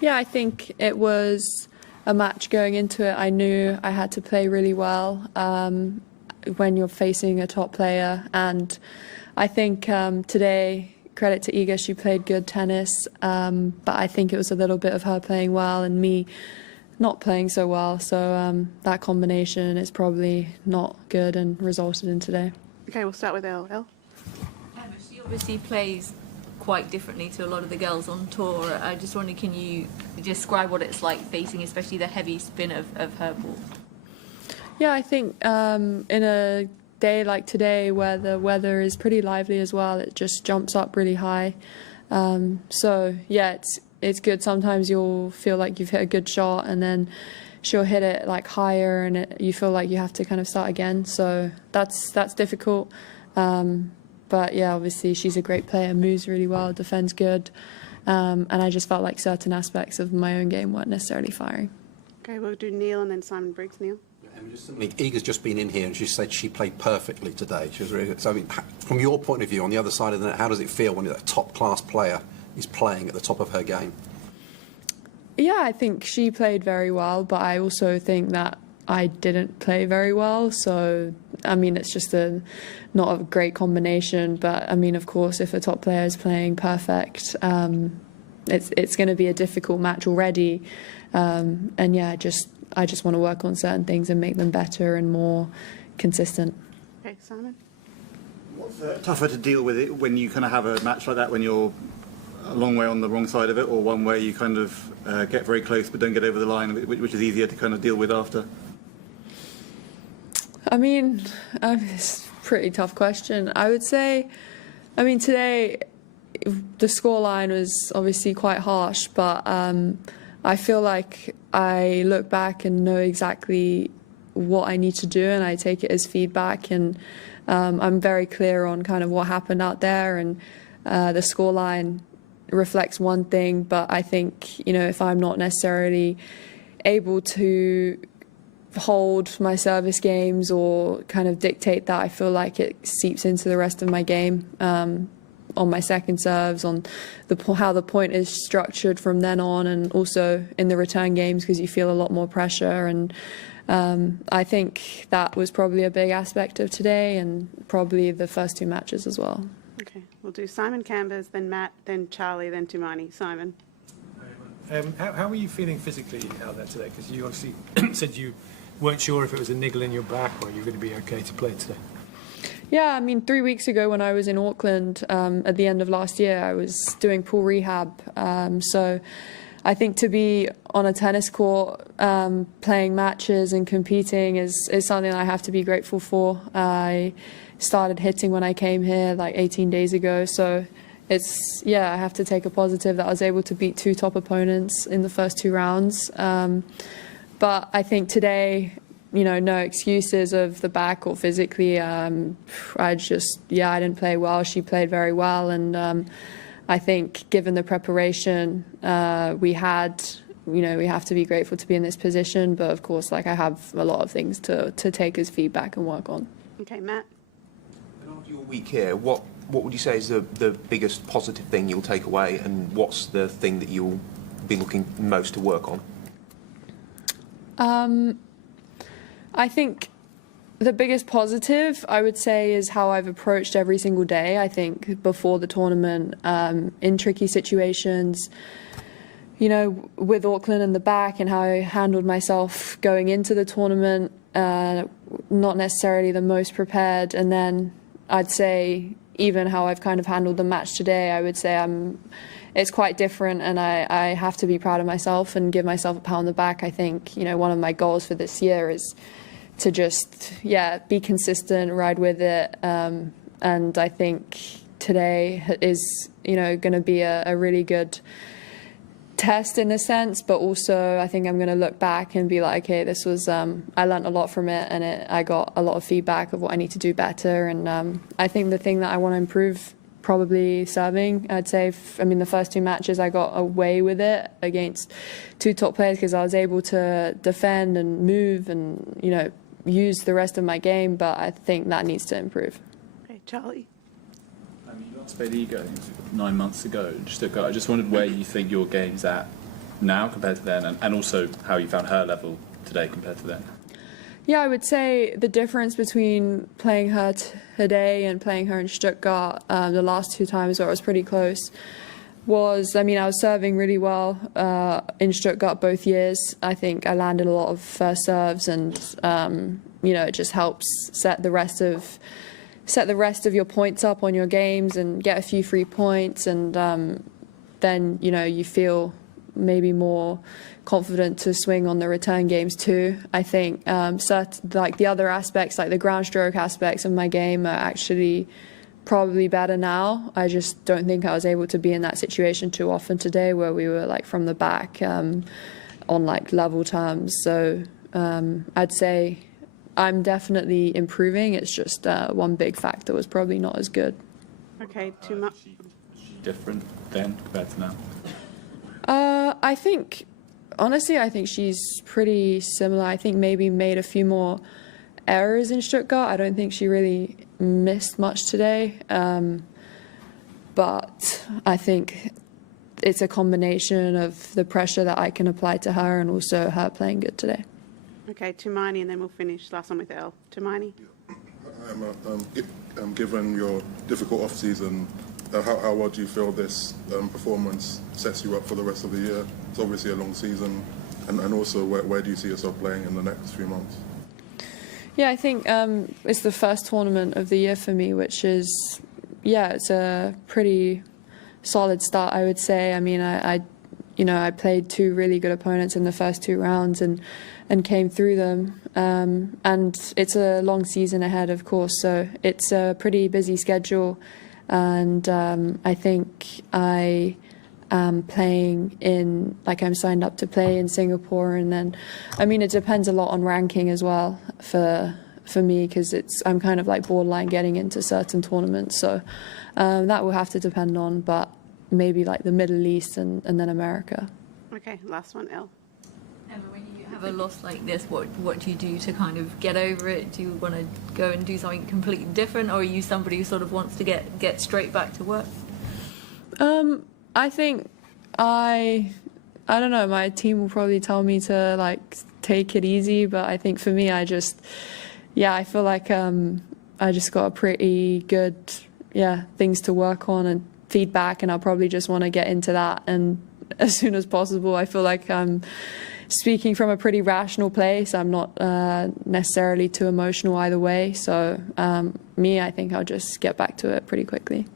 Yeah, I think it was a match going into it. I knew I had to play really well when you're facing a top player. And I think today, credit to Iga, she played good tennis. But I think it was a little bit of her playing well and me not playing so well. So that combination is probably not good and resulted in today. Okay, we'll start with Elle. Elle? She obviously plays quite differently to a lot of the girls on tour. I just wondered, can you describe what it's like facing especially the heavy spin of her ball? Yeah, I think in a day like today where the weather is pretty lively as well, it just jumps up really high. So yeah, it's good. Sometimes you'll feel like you've hit a good shot and then she'll hit it like higher and you feel like you have to kind of start again. So that's difficult. But yeah, obviously she's a great player, moves really well, defends good. And I just felt like certain aspects of my own game weren't necessarily firing. Okay, we'll do Neil and then Simon Briggs. Neil? Iga's just been in here and she said she played perfectly today. She was really good. So, I mean, from your point of view, on the other side of the net, how does it feel when a top-class player is playing at the top of her game? Yeah, I think she played very well, but I also think that I didn't play very well. So, I mean, it's just not a great combination. But, I mean, of course, if a top player is playing perfect, it's going to be a difficult match already. And, yeah, I just want to work on certain things and make them better and more consistent. Okay, Simon? What's tougher to deal with it when you kind of have a match like that when you're a long way on the wrong side of it, or one where you kind of get very close but don't get over the line, which is easier to kind of deal with after? I mean, it's a pretty tough question. I would say, I mean, today the scoreline was obviously quite harsh, but I feel like I look back and know exactly what I need to do, and I take it as feedback, and I'm very clear on kind of what happened out there, and the scoreline reflects one thing, but I think, you know, if I'm not necessarily able to hold my service games or kind of dictate that, I feel like it seeps into the rest of my game, on my second serves, on how the point is structured from then on, and also in the return games because you feel a lot more pressure. And I think that was probably a big aspect of today and probably the first two matches as well. Okay, we'll do Simon Cambers, then Matt, then Charlie, then Tumani. Simon? How were you feeling physically out there today? Because you obviously said you weren't sure if it was a niggle in your back or you were going to be okay to play today. Yeah, I mean, 3 weeks ago when I was in Auckland at the end of last year, I was doing pool rehab. So I think to be on a tennis court playing matches and competing is something I have to be grateful for. I started hitting when I came here like 18 days ago. So it's, yeah, I have to take a positive that I was able to beat two top opponents in the first two rounds. But I think today, you know, no excuses of the back or physically. I didn't play well. She played very well. And I think given the preparation we had, you know, we have to be grateful to be in this position. But of course, like, I have a lot of things to take as feedback and work on. Okay, Matt? After your week here, what would you say is the biggest positive thing you'll take away, and what's the thing that you'll be looking most to work on? I think the biggest positive, I would say, is how I've approached every single day. I think before the tournament, in tricky situations, you know, with Auckland in the back and how I handled myself going into the tournament, not necessarily the most prepared. And then I'd say even how I've kind of handled the match today, I would say it's quite different, and I have to be proud of myself and give myself a pat on the back. I think, you know, one of my goals for this year is to just, be consistent, ride with it. And I think today is, you know, going to be a really good test in a sense, but also I think I'm going to look back and be like, okay, this was, I learned a lot from it, and I got a lot of feedback of what I need to do better. And I think the thing that I want to improve, probably serving. I'd say, the first two matches I got away with it against two top players because I was able to defend and move and, you know, use the rest of my game, but I think that needs to improve. Okay, Charlie? You last played Iga 9 months ago. I just wondered where you think your game's at now compared to then, and also how you found her level today compared to then? Yeah, I would say the difference between playing her today and playing her in Stuttgart the last 2 times where it was pretty close was, I mean, I was serving really well in Stuttgart both years. I think I landed a lot of first serves, and you know, it just helps set the rest of your points up on your games and get a few free points, and then, you know, you feel maybe more confident to swing on the return games too. I think like the other aspects, like the ground stroke aspects of my game, are actually probably better now. I just don't think I was able to be in that situation too often today, where we were like from the back on like level terms. So I'd say I'm definitely improving. It's just one big factor was probably not as good. Okay, too much. Different then compared to now? I think, honestly, I think she's pretty similar. I think maybe made a few more errors in Stuttgart. I don't think she really missed much today. But I think it's a combination of the pressure that I can apply to her and also her playing good today. Okay, Hermione, and then we'll finish. Last one with Elle. Hermione. Given your difficult off-season, how well do you feel this performance sets you up for the rest of the year? It's obviously a long season, and also where do you see yourself playing in the next few months? Yeah, I think it's the first tournament of the year for me, which is, yeah, it's a pretty solid start, I would say. I mean, I played 2 really good opponents in the first 2 rounds and came through them. And it's a long season ahead, of course, so it's a pretty busy schedule. And I think I am playing in, like, I'm signed up to play in Singapore, and then, I mean, it depends a lot on ranking as well for me, because I'm kind of like borderline getting into certain tournaments, so that will have to depend on, but maybe like the Middle East and then America. Okay, last one, Elle. Emma, when you have a loss like this, what do you do to kind of get over it? Do you want to go and do something completely different, or are you somebody who sort of wants to get straight back to work? I think I don't know, my team will probably tell me to like take it easy, but I think for me, I feel like I just got a pretty good things to work on and feedback, and I'll probably just want to get into that and as soon as possible. I feel like I'm speaking from a pretty rational place. I'm not necessarily too emotional either way, so I think I'll just get back to it pretty quickly.